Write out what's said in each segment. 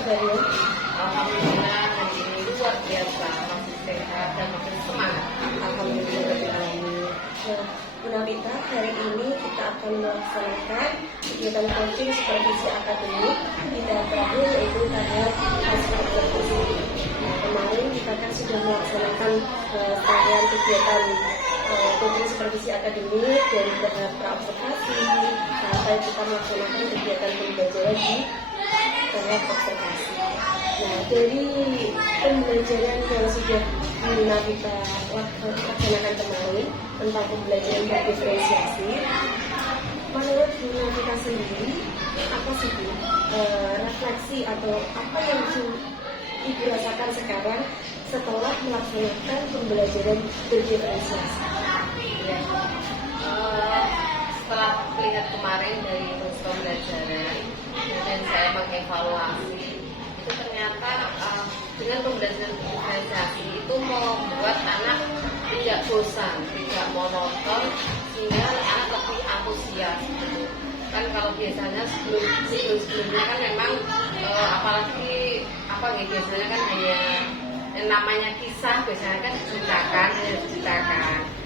kabarnya? Alhamdulillah hari ini luar biasa, masih sehat dan makin semangat. Alhamdulillah. Nah, Munawita, hari ini kita akan melaksanakan kegiatan coaching supervisi akademik di tahap terakhir, yaitu tahap hasil observasi. Nah, kemarin kita kan sudah melaksanakan rangkaian kegiatan coaching supervisi akademik dari tahap praobservasi sampai kita melaksanakan kegiatan pembelajaran di tahap observasi. Nah, dari pembelajaran yang sudah kita laksanakan kemarin tentang pembelajaran berdiferensiasi, menurut kita sendiri, apa sih refleksi atau apa yang Ibu rasakan sekarang setelah melaksanakan pembelajaran berdiferensiasi? Ya. Setelah melihat kemarin dari pembelajaran dan saya mengevaluasi, itu ternyata dengan pembelajaran diferensiasi itu membuat anak tidak bosan, tidak monoton, sehingga anak lebih antusias. Kan kalau biasanya sebelumnya kan memang apalagi biasanya kan hanya yang namanya kisah biasanya kan diceritakan.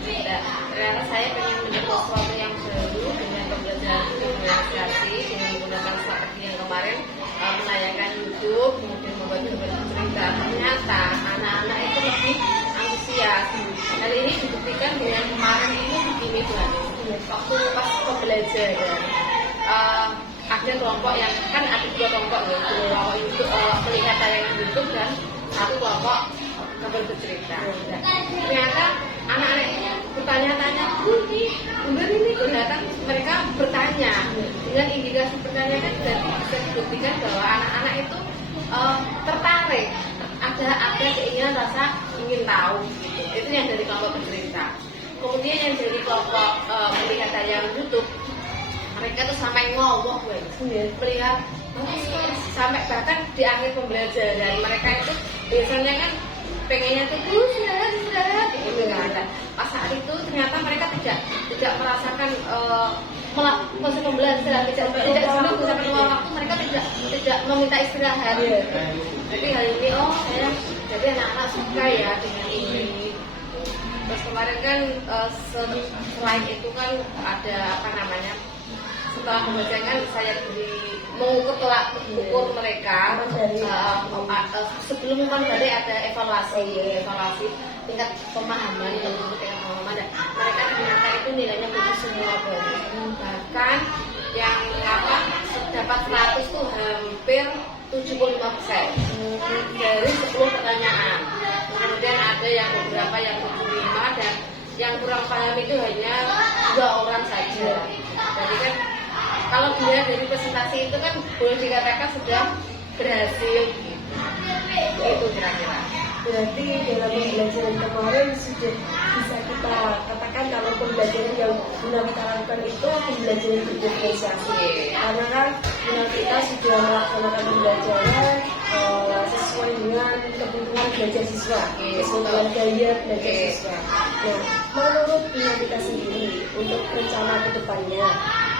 Nah, ternyata saya pengen mencoba sesuatu yang baru dengan pembelajaran diferensiasi dengan menggunakan strategi yang kemarin menayangkan YouTube, kemudian membuat cerita. Ternyata anak-anak itu lebih antusias. Hal ini dibuktikan dengan kemarin ini begini tuh, waktu pas pembelajaran ada kelompok yang kan ada dua kelompok ya, kelompok itu melihat tayangan YouTube dan satu kelompok bercerita. Nah, ternyata anak-anak ini bertanya-tanya, benar ini kelihatan mereka bertanya dengan indikasi bertanya kan bisa dibuktikan bahwa anak-anak itu tertarik, ada keinginan rasa ingin tahu gitu. Itu yang dari kelompok bercerita. Kemudian yang dari kelompok melihat tayangan YouTube, mereka tuh sampai ngowok melihat sampai bahkan di akhir pembelajaran mereka itu biasanya kan pengennya tuh istirahat gitu kan. Pas saat itu ternyata mereka tidak merasakan proses pembelajaran, tidak dulu sampai waktu mereka tidak meminta istirahat. Jadi hari ini jadi anak-anak suka ya dengan ini. Terus kemarin kan selain itu kan ada setelah pembelajaran kan saya mengukur tolak ukur mereka sebelum memberi ada evaluasi tingkat pemahaman dan tingkat pemahaman. Dan mereka ternyata itu nilainya bagus semua, bahkan yang dapat 100 tuh hampir 75% dari 10 pertanyaan. Kemudian ada yang beberapa yang 75 dan yang kurang paham itu hanya 2 orang saja. Jadi kan kalau dilihat dari presentasi itu kan boleh dikatakan sudah berhasil gitu. Itu kira-kira. Berarti dalam pembelajaran kemarin sudah bisa kita katakan kalau pembelajaran yang kita lakukan itu pembelajaran berdiferensiasi. Karena kan kita sudah melaksanakan pembelajaran sesuai dengan kebutuhan belajar siswa, sesuai dengan gaya belajar siswa. Nah, menurut kita sendiri untuk rencana kedepannya,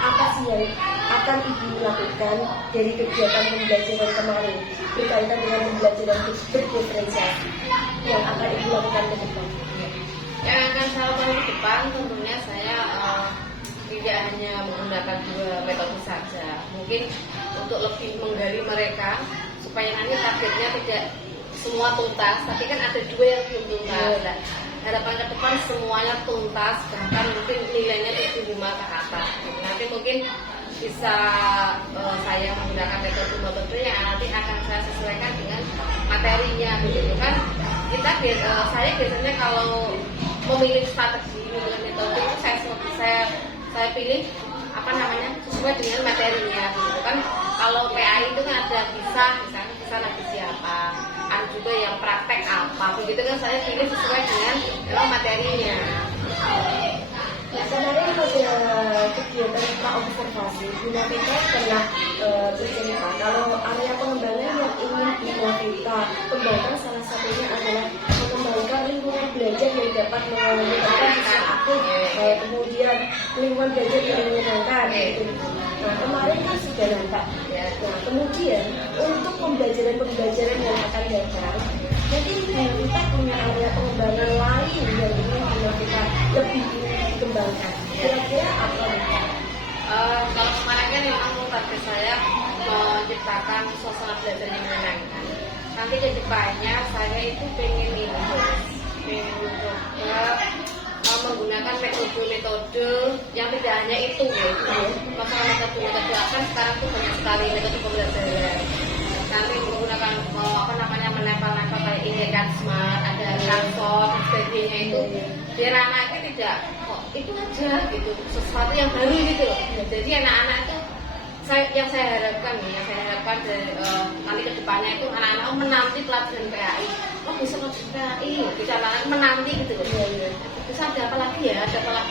apa sih yang akan Ibu lakukan dari kegiatan pembelajaran kemarin berkaitan dengan pembelajaran berdiferensiasi yang akan Ibu lakukan ke depan? Yang akan saya lakukan ke depan tentunya saya tidak hanya menggunakan 2 metode saja. Mungkin untuk lebih menggali mereka supaya nanti targetnya tidak semua tuntas, tapi kan ada 2 yang belum tuntas. Nah, harapan ke depan semuanya tuntas, bahkan mungkin nilainya 75 ke atas. Nanti mungkin bisa saya menggunakan metode yang nanti akan saya sesuaikan dengan materinya begitu kan. Saya biasanya kalau memilih strategi memilih metode itu saya pilih sesuai dengan materinya gitu kan. Kalau PAI itu kan ada misalnya kisah nabi siapa, ada juga yang praktek apa begitu kan, saya pilih sesuai dengan materinya. Nah, kemarin pada kegiatan praobservasi, kita pernah bercerita kalau area pengembangan yang ingin kita kembangkan salah satunya adalah mengembangkan lingkungan belajar yang dapat mengumpulkan siswa aktif, kemudian lingkungan belajar yang menyenangkan. Nah, kemarin kan sudah nampak. Ya. Nah, kemudian untuk pembelajaran yang akan datang, jadi kita punya area pengembangan lain yang ingin kita lebih dikembangkan. Kira-kira apa? Kalau kemarin kan memang target saya menciptakan suasana belajar yang menyenangkan. Nanti ke depannya saya itu pengen mencoba menggunakan metode-metode yang tidak hanya itu ya. Masalah metode-metode akan sekarang tuh banyak sekali metode pembelajaran. Nanti menggunakan menempel-nempel kayak Indekan Smart, ada kantor, sebagainya itu. Biar anaknya tidak kok itu aja gitu, sesuatu yang baru gitu loh. Jadi anak-anak itu yang saya harapkan dari nanti ke depannya itu anak-anak menanti pelajaran PAI. Oh bisa pelajaran PAI, bisa anak-anak menanti gitu loh. Terus ada apa lagi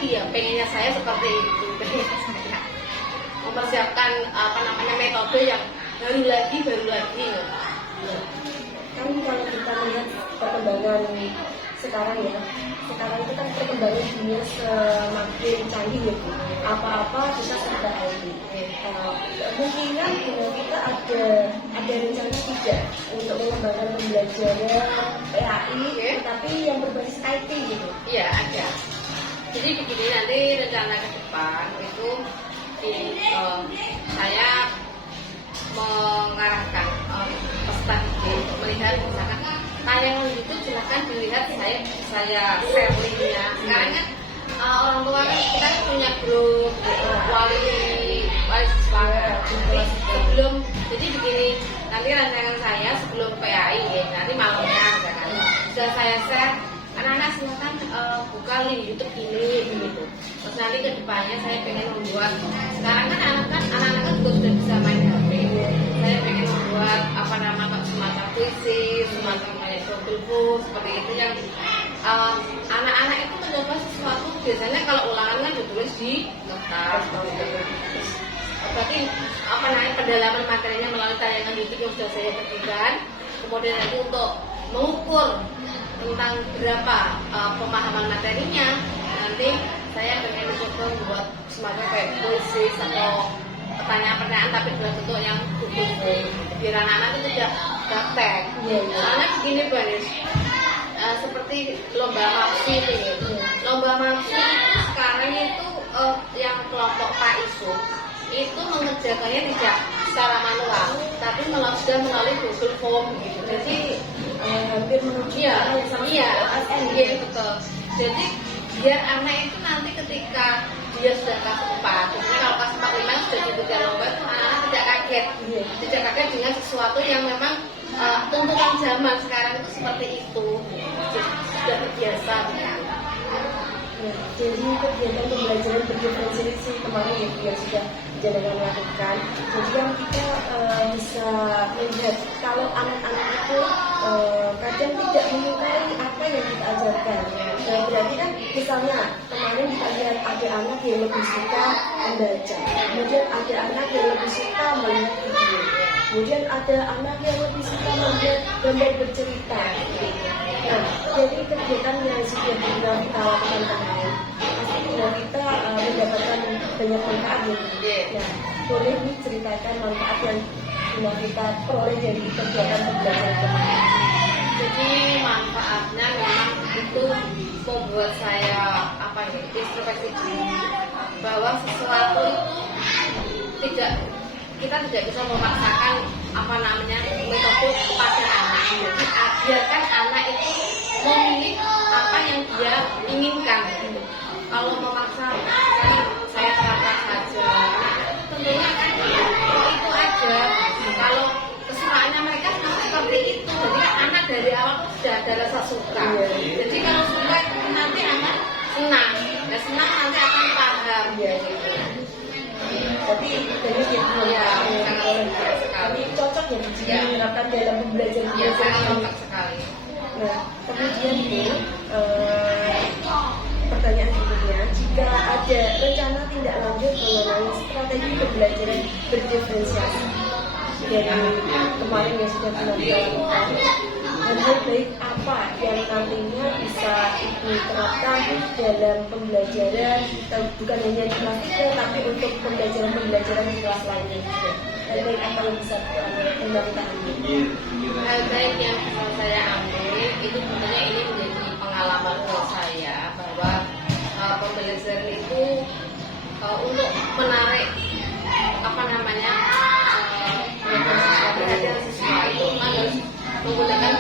ya? Pengennya saya seperti itu. Pengennya saya mempersiapkan metode yang baru lagi. Kan kalau kita melihat perkembangan sekarang ya, sekarang itu kan perkembangan dunia semakin canggih ya, apa-apa kita serba IT. Kemungkinan kita ada rencana tidak untuk mengembangkan pembelajaran PAI, tapi yang berbasis IT gitu. Iya ada. Jadi begini, nanti rencana ke depan itu saya mengarahkan peserta untuk melihat misalkan tayangan YouTube, silahkan dilihat saya share linknya. Sekarang kan orang tua kita punya grup wali siswa sebelum, jadi begini, nanti rancangan saya sebelum PAI ya, nanti malamnya misalkan sudah saya share, anak-anak silahkan buka link YouTube ini gitu. Terus nanti ke depannya saya pengen membuat, sekarang kan anak-anak kan juga sudah bisa main HP. Saya pengen membuat semacam puisi, semacam kayak buku seperti itu yang anak-anak itu mencoba sesuatu. Biasanya kalau ulangan kan ditulis di kertas. Berarti pendalaman materinya melalui tayangan YouTube yang sudah saya berikan. Kemudian nanti untuk mengukur tentang berapa pemahaman materinya, nanti saya pengen mencoba membuat semacam kayak puisi atau pertanyaan-pertanyaan tapi dalam bentuk yang buku, biar anak-anak itu tidak gaptek. Karena begini Baris, seperti lomba maksi ini. Lomba maksi itu sekarang itu yang kelompok Pak Isu itu mengerjakannya tidak secara manual, tapi sudah melalui Google Form gitu. Jadi hampir menuju iya betul. Jadi biar anak itu nanti ketika dia sudah kelas 4, misalnya kalau kelas 4 memang sudah dibuka lomba itu anak-anak tidak kaget dengan sesuatu yang memang tuntutan zaman sekarang itu seperti itu, sudah terbiasa gitu. Jadi kegiatan pembelajaran berdiferensiasi kemarin yang sudah dijalankan lakukan. Jadi kan kita bisa melihat kalau anak-anak itu kadang tidak menyukai apa yang kita ajarkan. Nah, berarti kan misalnya kemarin kita lihat ada anak yang lebih suka membaca, kemudian ada anak yang lebih suka melihat video, kemudian ada anak yang lebih suka melihat gambar bercerita. Nah, jadi kegiatan yang sudah kita lakukan kemarin, pasti kita mendapatkan banyak manfaat ya. Nah, boleh diceritakan manfaat yang kita peroleh dari kegiatan pembelajaran kemarin? Jadi manfaatnya memang itu membuat saya introspeksi diri bahwa sesuatu itu kita tidak bisa memaksakan metode kepada anak. Jadi biarkan anak itu memilih apa yang dia inginkan. Kalau memaksa, saya terapkan saja, tentunya kan itu aja. Kalau kesukaannya mereka seperti itu, jadi anak dari awal sudah ada rasa suka. Jadi kalau suka nanti anak senang, senang nanti akan paham. Tapi dari kami cocok ya jika menerapkan dalam pembelajaran sekali. Nah, kemudian pertanyaan berikutnya, jika ada rencana tindak lanjut mengenai strategi pembelajaran berdiferensiasi dari kemarin yang sudah kita lakukan, hal baik apa yang nantinya bisa diterapkan dalam pembelajaran bukan hanya di kelas 3 tapi untuk pembelajaran di kelas lainnya juga. Hal baik apa yang bisa kita ambil? Hal baik yang bisa saya ambil itu tentunya ini menjadi pengalaman buat saya bahwa pembelajaran itu untuk menarik perhatian siswa itu harus menggunakan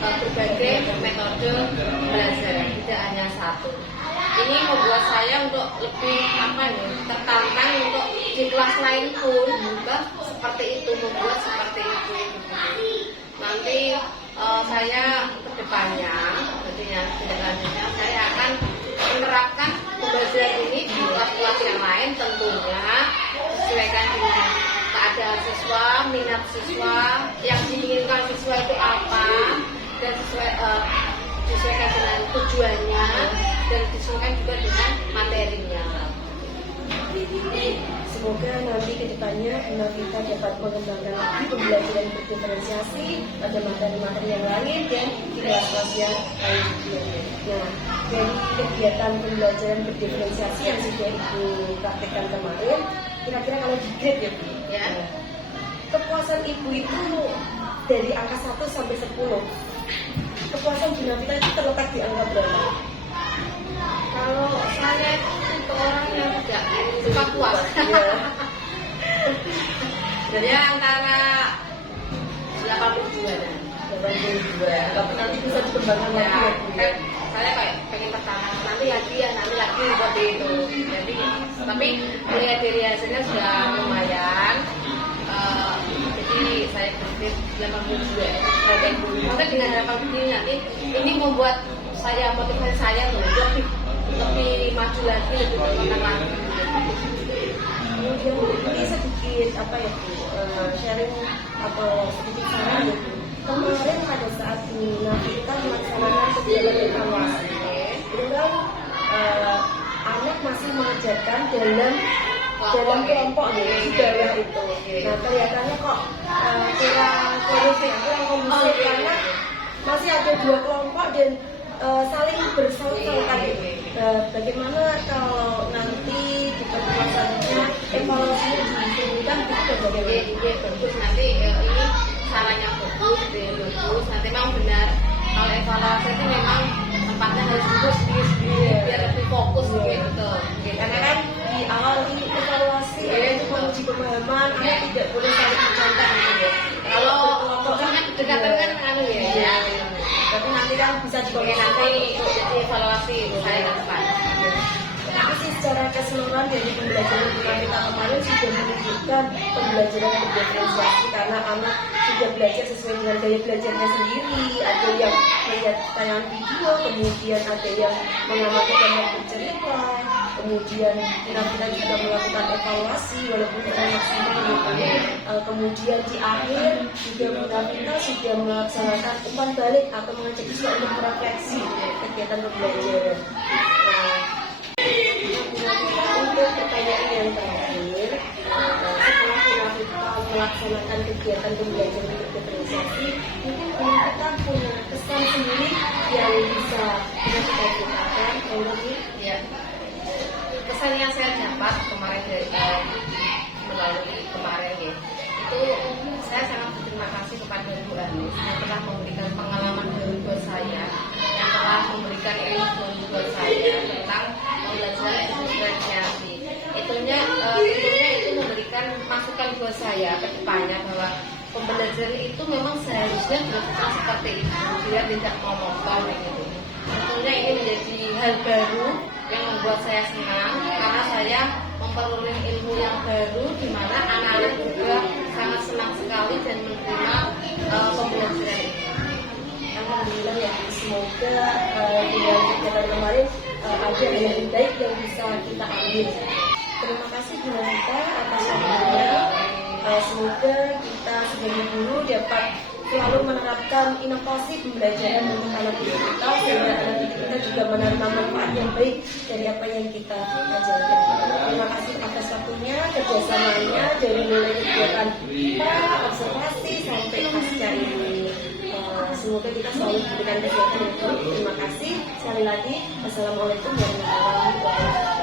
berbagai metode pembelajaran, tidak hanya satu. Ini membuat saya untuk lebih tertantang untuk di kelas lain pun juga seperti itu, membuat seperti itu. Nanti saya kedepannya, nantinya tidak lanjutnya saya akan menerapkan pembelajaran ini di kelas-kelas yang lain, tentunya sesuaikan dengan keadaan siswa, minat siswa, yang diinginkan siswa itu apa, dan disesuaikan dengan tujuannya dan disesuaikan juga dengan materinya. Semoga nanti kedepannya kita dapat mengembangkan lagi pembelajaran berdiferensiasi pada materi-materi yang lain dan di kelas-kelas yang lain juga. Nah, dari kegiatan pembelajaran berdiferensiasi yang sudah Ibu praktekkan kemarin, kira-kira kalau di grade ya Bu, Ya. kepuasan Ibu itu dari angka 1 sampai 10. Kepuasan Bu Nafita itu terletak di angka berapa? Kalau saya itu untuk orang yang tidak suka puas, jadi antara 82 dan 82. Tapi nanti bisa dikembangkan lagi ya Bu. kan saya kayak pengen pertama nanti lagi seperti itu. Jadi tapi melihat dari hasilnya sudah lumayan. Jadi saya berpikir 82. Sampai dengan harapan begini nanti ini membuat saya motivasi saya tuh lebih maju lagi, lebih berkembang lagi. Kemudian ini sedikit apa ya Bu, sharing atau sedikit saran ya Bu. Kemarin pada saat kita melaksanakan kegiatan evaluasi, itu kan anak masih mengerjakan dalam kelompok ya, di bawah itu. Nah kelihatannya kok kurang kondusif, kurang kondusif karena masih ada 2 kelompok dan saling bersaut-sautan. Bagaimana kalau nanti di pertemuan selanjutnya evaluasinya dihubungkan itu bagaimana? Bagus nanti ini caranya bagus nanti memang benar kalau evaluasi itu memang tempatnya harus bagus sendiri biar lebih fokus gitu. Karena kan di awal ini evaluasi itu menguji pemahaman, anak tidak boleh saling mencontoh gitu ya. Kalau pokoknya kedekatan kan ya. Tapi nanti kan bisa Oke, nanti jadi evaluasi saya ke depan. Tapi sih secara keseluruhan dari pembelajaran kita kemarin sudah menunjukkan pembelajaran berdiferensiasi karena anak sudah belajar sesuai dengan gaya belajarnya sendiri. Ada yang melihat tayangan video, kemudian ada yang mengamati dan bercerita, kemudian kita juga melakukan evaluasi walaupun tidak maksimal gitu. Kemudian di akhir juga kita sudah melaksanakan umpan balik atau mengajak siswa untuk merefleksi kegiatan pembelajaran. Untuk pertanyaan yang terakhir, setelah kita melaksanakan kegiatan pembelajaran berdiferensiasi, mungkin kita punya kesan sendiri yang bisa kita ceritakan. Ya, kesan yang saya dapat kemarin melalui kemarin ya, itu saya sangat berterima kasih kepada Bu Anis yang telah memberikan pengalaman baru buat saya, yang telah memberikan ilmu buat saya tentang pembelajaran diferensiasi. Tentunya itu memberikan masukan buat saya ke depannya bahwa pembelajaran itu memang seharusnya dilakukan seperti itu, biar tidak monoton gitu. Tentunya ini menjadi hal baru yang membuat saya senang karena saya memperoleh ilmu yang baru di mana anak-anak juga sangat senang sekali dan menerima pembelajaran ini. Alhamdulillah ya, semoga dengan kegiatan kemarin ada yang baik yang bisa kita ambil. Terima kasih Bu Nafita atas waktunya. Semoga kita sebagai guru dapat selalu menerapkan inovasi pembelajaran untuk anak didik kita sehingga anak kita juga menerima manfaat yang baik dari apa yang kita ajarkan. Terima kasih atas waktunya, kerjasamanya dari mulai kegiatan observasi sampai pasca ini. semoga kita selalu diberikan kesehatan yang baik. Terima kasih sekali lagi. Wassalamualaikum warahmatullahi wabarakatuh.